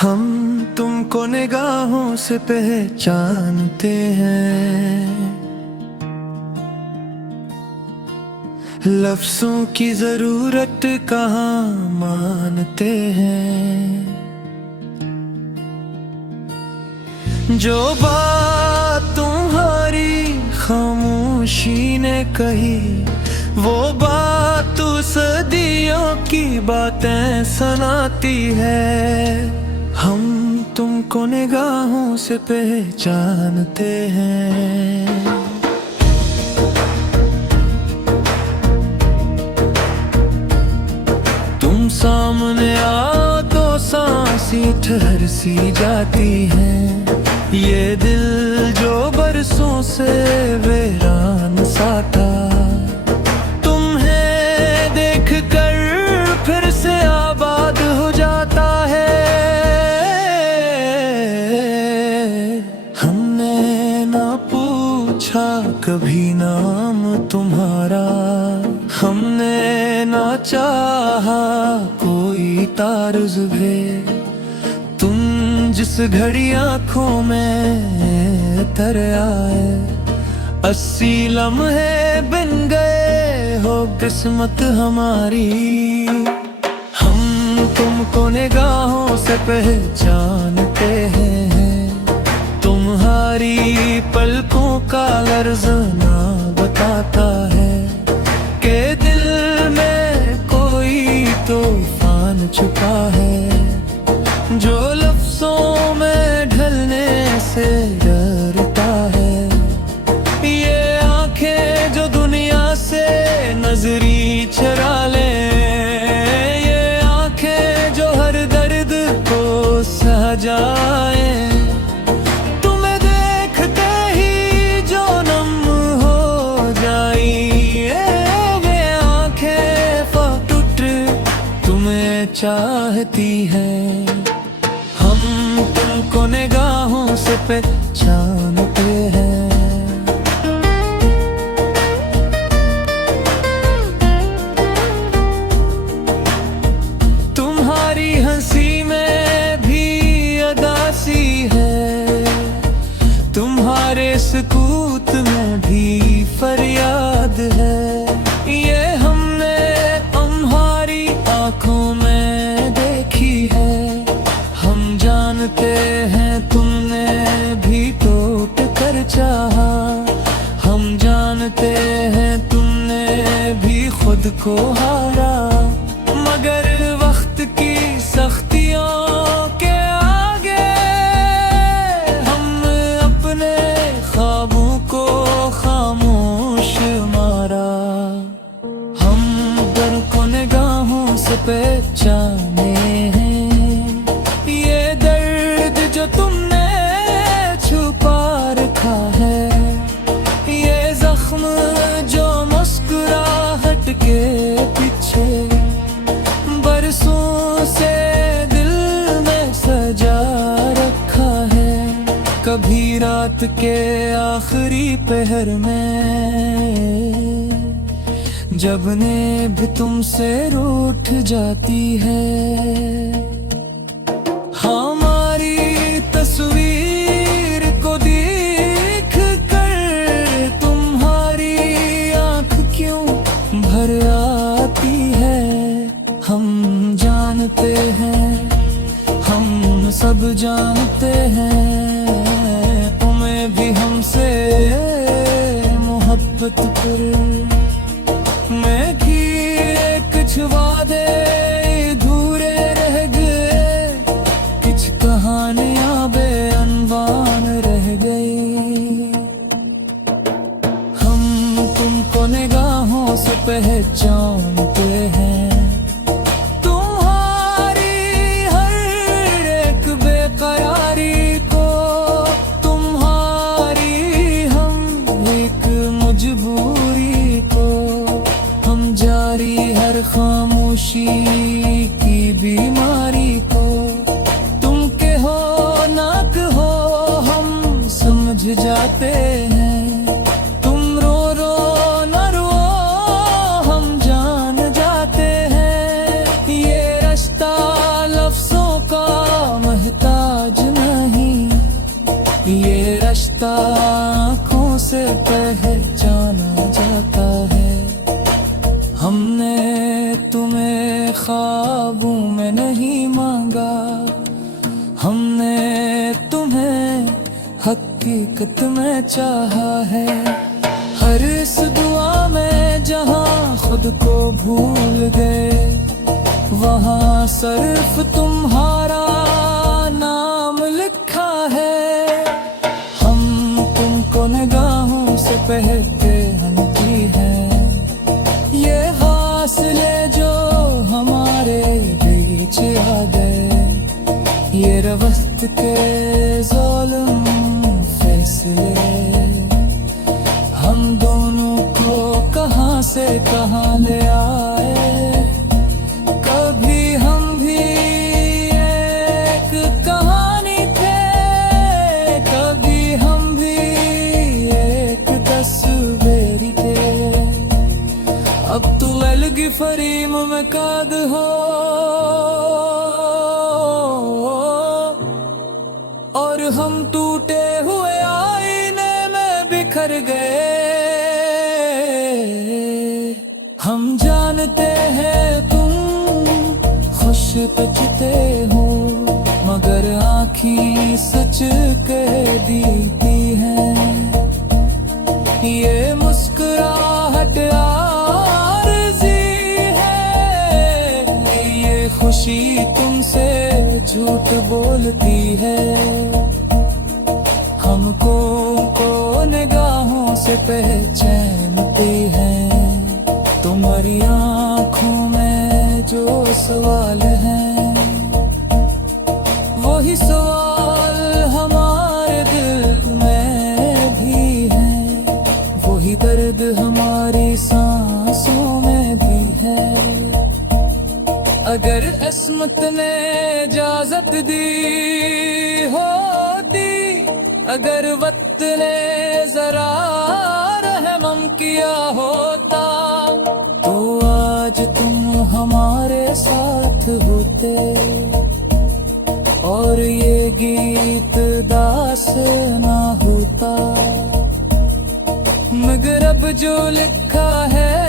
हम तुमको निगाहों से पहचानते हैं, लफ्जों की जरूरत कहाँ मानते हैं। जो बात तुम्हारी खामोशी ने कही, वो बात तो सदियों की बातें सुनाती है। हम तुमको निगाहों से पहचानते हैं। तुम सामने आ तो सांसी ठहर सी जाती है। ये दिल जो बरसों से वीरान सा था, तुम्हें देख कर फिर से आबाद हो जाता है। हमने ना पूछा कभी नाम तुम्हारा, हमने ना चाहा कोई तारुज़ भी। तुम जिस घड़ी आंखों में तर आए, 80 लम्हे बिन गए हो किस्मत हमारी। हम तुमको निगाहों से पहचानते हैं, तुम्हारी पलकों का लर्ज़ ना बताता है कि दिल में कोई तूफान छुपा है, जो लफ्जों में ढलने से डरता है। ये आंखें जो दुनिया से नजरी चुरा ले, ये आंखें जो हर दर्द को सह जाए, तुम्हें देखते ही जो नम हो जाई। ये आंखें फटुट तुम्हें चाहती है। हम तुमको निगाहों से पहचानते हैं। तुम्हारी हंसी में भी अदासी है, तुम्हारे सुकूत में भी फरियाद है। ये हमने तुम्हारी आंखों में देखी है। हम जानते हैं तुमने भी टूट कर चाहा, हम जानते हैं तुमने भी खुद को हारा। मगर वक्त की सख्तियों के आगे हम अपने ख्वाबों को खामोश मारा। हम दर को निगाहों से पहचाने हैं, ये दर्द जो तुमने छुपा रखा है, ये जख्म जो मुस्कुराहट के पीछे बरसों से दिल में सजा रखा है। कभी रात के आखिरी पहर में जब नींद तुमसे रूठ जाती है, हमारी तस्वीर को देख कर तुम्हारी आंख क्यों भर आती है। हम जानते हैं, हम सब जानते हैं, तुम्हें भी हमसे मोहब्बत कर मैं किए कुछ वादे अधूरे रह गए, कुछ कहानियां बेअनवान रह गई। हम तुमको निगाहों से पहचानते हैं, तुम्हारी हर एक बेकरारी को, तुम्हारी हम एक मजबूरी को, हम जारी हर खामोशी की बीमारी को। तुम के हो ना हो हम समझ जाते हैं, तुम रो रो न रो हम जान जाते हैं। ये रास्ता लफ्जों का महत्व हमने तुम्हें ख्वाबों में नहीं मांगा, हमने तुम्हें हकीकत में चाहा है। हर इस दुआ में जहां खुद को भूल गए, वहां सिर्फ तुम्हारा नाम लिखा है। हम तुमको निगाहों से पहचानती हैं, ये फासले जो हमारे बीच आ गए, ये वक्त के ज़ालिम फैसले हम दोनों को कहां से कहां ले आए। कभी हम भी एक कहानी थे, कभी हम भी एक तस्वीर थे। अब तू अलग फरीम में कैद हो, और हम टूटे हुए आईने में बिखर गए। हम जानते हैं तुम खुश बचते हो, मगर आँखें सच कह देती हैं। ये मुस्कुराहट आरज़ी है, ये खुशी तुमसे झूठ बोलती है। हमको निगाहों से पहचानती है, तुम्हारी आँखों में जो सवाल हैं, वही सवाल हमारे दिल में भी है, वही दर्द हमारी सांसों में भी है। अगर किस्मत ने इजाजत दी होती, अगर वक्त ने जरा रहम किया होता, तो आज तुम हमारे साथ होते, और ये गीत दास ना होता। मगर अब जो लिखा है